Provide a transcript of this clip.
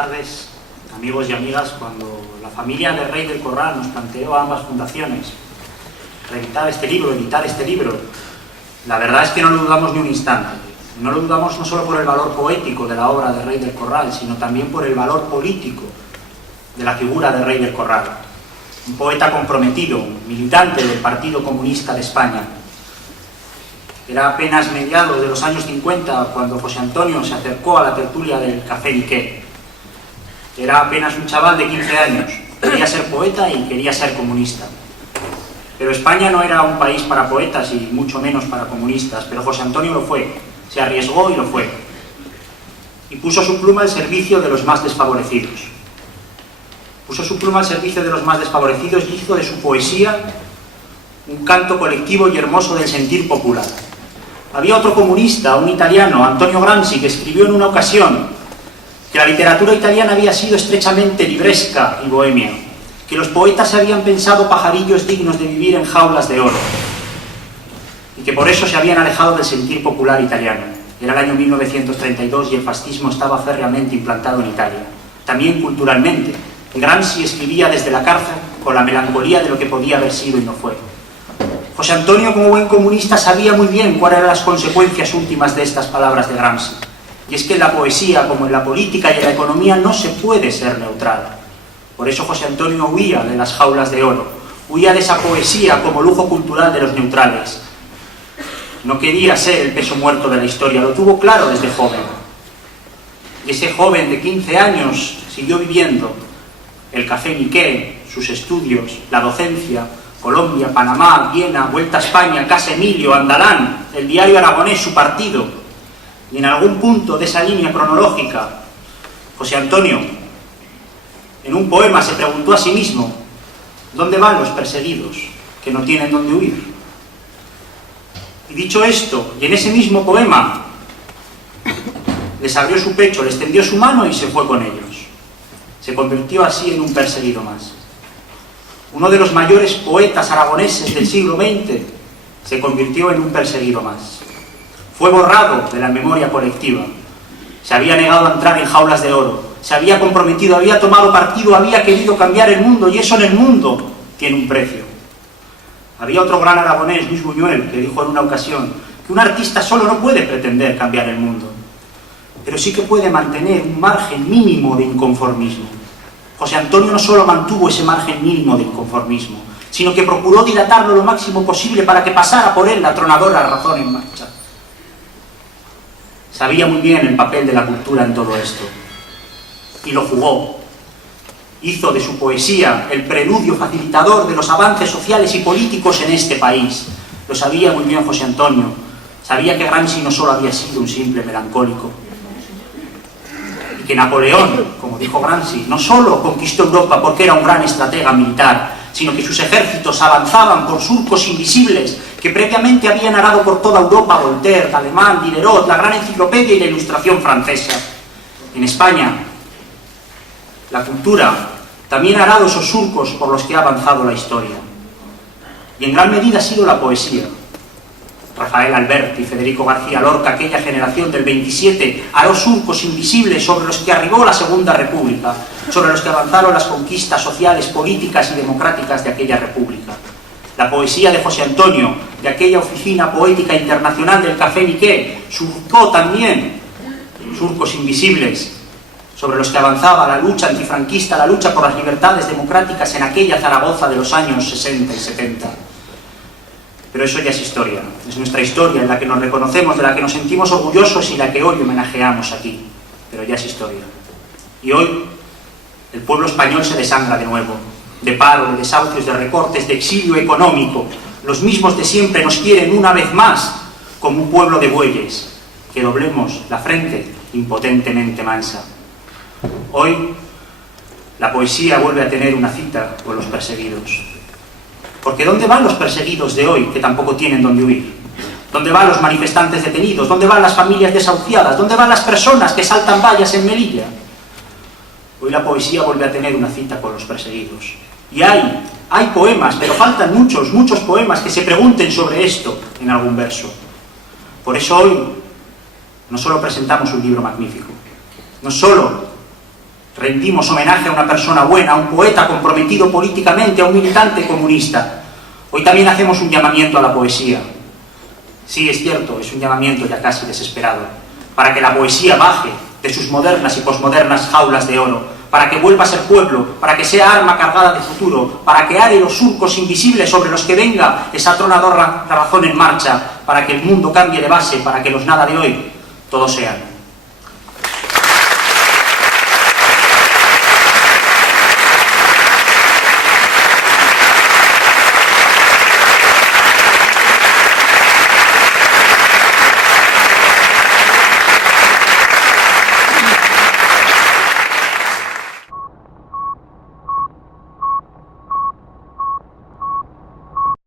tardes, amigos y amigas. Cuando la familia del Rey del Corral nos planteó a ambas fundaciones editar este libro, la verdad es que no lo dudamos ni un instante. No lo dudamos no solo por el valor poético de la obra del Rey del Corral, sino también por el valor político de la figura del Rey del Corral. Un poeta comprometido, militante del Partido Comunista de España. Era apenas mediados de los años 50 cuando José Antonio se acercó a la tertulia del Café Niqué. Era apenas un chaval de 15 años, quería ser poeta y quería ser comunista. Pero España no era un país para poetas y mucho menos para comunistas, pero José Antonio lo fue, se arriesgó y lo fue. Y puso su pluma al servicio de los más desfavorecidos. Puso su pluma al servicio de los más desfavorecidos y hizo de su poesía un canto colectivo y hermoso del sentir popular. Había otro comunista, un italiano, Antonio Gramsci, que escribió en una ocasión que la literatura italiana había sido estrechamente libresca y bohemia, que los poetas se habían pensado pajarillos dignos de vivir en jaulas de oro, y que por eso se habían alejado del sentir popular italiano. Era el año 1932 y el fascismo estaba férreamente implantado en Italia. También culturalmente, Gramsci escribía desde la cárcel con la melancolía de lo que podía haber sido y no fue. José Antonio, como buen comunista, sabía muy bien cuáles eran las consecuencias últimas de estas palabras de Gramsci. Y es que en la poesía, como en la política y en la economía, no se puede ser neutral. Por eso José Antonio huía de las jaulas de oro, huía de esa poesía como lujo cultural de los neutrales. No quería ser el peso muerto de la historia, lo tuvo claro desde joven. Y ese joven de 15 años siguió viviendo el Café Niqué, sus estudios, la docencia, Colombia, Panamá, Viena, Vuelta a España, Casa Emilio, Andalán, el diario aragonés, su partido. Y en algún punto de esa línea cronológica, José Antonio, en un poema, se preguntó a sí mismo: ¿dónde van los perseguidos que no tienen dónde huir? Y dicho esto, y en ese mismo poema, les abrió su pecho, les tendió su mano y se fue con ellos. Se convirtió así en un perseguido más. Uno de los mayores poetas aragoneses del siglo XX se convirtió en un perseguido más. Fue borrado de la memoria colectiva. Se había negado a entrar en jaulas de oro. Se había comprometido, había tomado partido, había querido cambiar el mundo, y eso en el mundo tiene un precio. Había otro gran aragonés, Luis Buñuel, que dijo en una ocasión que un artista solo no puede pretender cambiar el mundo, pero sí que puede mantener un margen mínimo de inconformismo. José Antonio no solo mantuvo ese margen mínimo de inconformismo, sino que procuró dilatarlo lo máximo posible para que pasara por él la tronadora razón en marcha. Sabía muy bien el papel de la cultura en todo esto, y lo jugó. Hizo de su poesía el preludio facilitador de los avances sociales y políticos en este país. Lo sabía muy bien José Antonio. Sabía que Gramsci no solo había sido un simple melancólico, y que Napoleón, como dijo Gramsci, no solo conquistó Europa porque era un gran estratega militar, sino que sus ejércitos avanzaban por surcos invisibles que previamente habían arado por toda Europa Voltaire, Alemán, Diderot, la gran enciclopedia y la Ilustración francesa. En España, la cultura también ha arado esos surcos por los que ha avanzado la historia. Y en gran medida ha sido la poesía. Rafael Alberti, Federico García Lorca, aquella generación del 27, aró surcos invisibles sobre los que arribó la Segunda República, sobre los que avanzaron las conquistas sociales, políticas y democráticas de aquella república. La poesía de José Antonio, de aquella oficina poética internacional del Café Niqué, surcó también surcos invisibles sobre los que avanzaba la lucha antifranquista, la lucha por las libertades democráticas en aquella Zaragoza de los años 60 y 70. Pero eso ya es historia, es nuestra historia en la que nos reconocemos, de la que nos sentimos orgullosos y la que hoy homenajeamos aquí, pero ya es historia. Y hoy el pueblo español se desangra de nuevo, de paro, de desahucios, de recortes, de exilio económico. Los mismos de siempre nos quieren una vez más como un pueblo de bueyes, que doblemos la frente impotentemente mansa. Hoy la poesía vuelve a tener una cita con los perseguidos. Porque ¿dónde van los perseguidos de hoy que tampoco tienen dónde huir? ¿Dónde van los manifestantes detenidos? ¿Dónde van las familias desahuciadas? ¿Dónde van las personas que saltan vallas en Melilla? Hoy la poesía vuelve a tener una cita con los perseguidos. Y hay poemas, pero faltan muchos poemas que se pregunten sobre esto en algún verso. Por eso hoy no solo presentamos un libro magnífico, no solo rendimos homenaje a una persona buena, a un poeta comprometido políticamente, a un militante comunista. Hoy también hacemos un llamamiento a la poesía. Sí, es cierto, es un llamamiento ya casi desesperado, para que la poesía baje de sus modernas y posmodernas jaulas de oro, para que vuelva a ser pueblo, para que sea arma cargada de futuro, para que are los surcos invisibles sobre los que venga esa atronadora razón en marcha, para que el mundo cambie de base, para que los nada de hoy todos sean